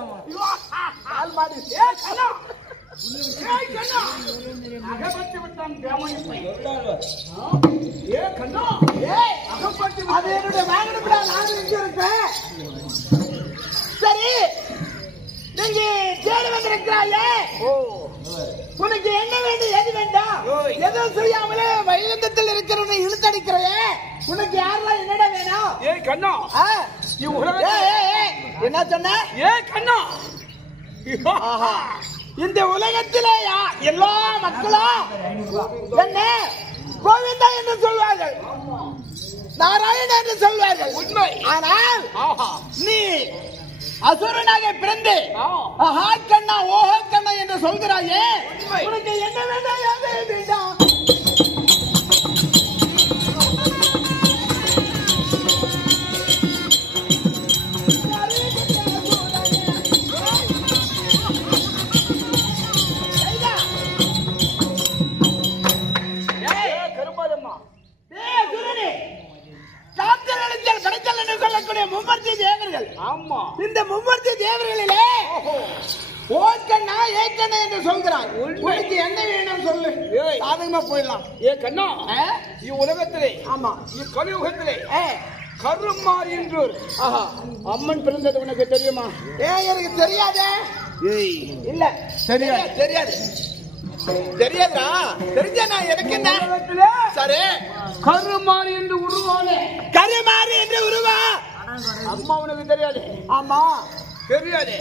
கால் மாடு அகப்பட்டு விட்டான் அது என்னுடைய வாகனப்படா நான் இங்க இருப்பேன். சரி நீங்க தேடி வந்திருக்கிறாயே உனக்கு என்ன வேண்டும் எது வேண்டாம் எதுவும் செய்யாமலே வைகுந்தத்தில் இருக்கிறவனை இழுத்தடிக்கிறே உனக்கு யாரெல்லாம் என்னடா வேணும்? ஏய் கண்ணா என்ன சொன்ன? ஏய் கண்ணா இந்த உலகத்திலே எல்லா மக்களும் என்ன கோவிந்தா என்று சொல்வார்கள், நாராயணன் என்று சொல்வார்கள். உண்மை. ஆனால் நீ அசுரனாக பிறந்து ஆஹா கண்ணா ஓஹோ கண்ணா என்று சொல்கிறாயே உனக்கு என்ன வேண்டாம் எது வேண்டாம்? மும்மூர்த்தி தேவர்கள். ஆமா இந்த மும்மூர்த்தி தேவர்களிலே ஓக்கண்ணா ஏக்கண்ணா என்று சொல்கிறார். உனக்கு என்ன வேணும் சொல்லு, சாதகமா போயிடலாம். ஏ கண்ணா உலகத்திலே ஆமா கலியுகத்திலே கருமாரி என்று அம்மன் பிறந்தது உனக்கு தெரியுமா? எனக்கு தெரியாதே. இல்ல தெரியாது தெரியாதா? தெரிஞ்சா எனக்கு என்ன சரி. கருமாரி என்று உருவானே கருமாரி என்று உருவா அம்மா உனக்கு தெரியாது? ஆமா தெரியாது.